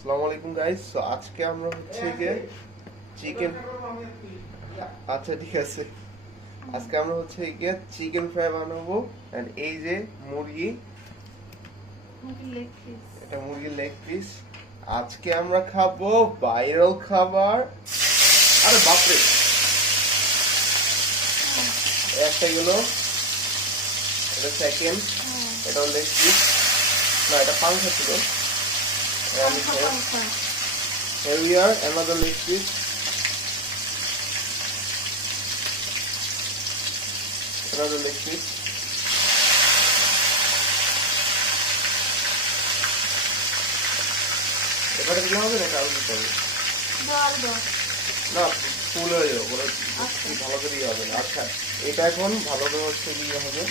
আসসালামু আলাইকুম guys. So আজকে আমরা হচ্ছে গিয়ে চিকেন, আচ্ছা ঠিক আছে, আজকে আমরা হচ্ছে গিয়ে চিকেন ফ্রাই বানাবো। এন্ড এই যে মুরগি, এটা মুরগির লেগ পিস। আজকে আমরা খাবো ভাইরাল খাবার। আরে বাপরে, একটা গেল, এটা সেকেন্ড, এটা লেগ পিস, না এটা পাংখা ছিল। Here we are, another leg piece. Another leg piece. এবারে দিলে হবে না, আরো দিতে হবে না, ফুল হয়ে যাবে ওরা, ভালো করে ইয়ে হবে না। আচ্ছা এটা এখন ভালো করে হচ্ছে ইয়ে হবে।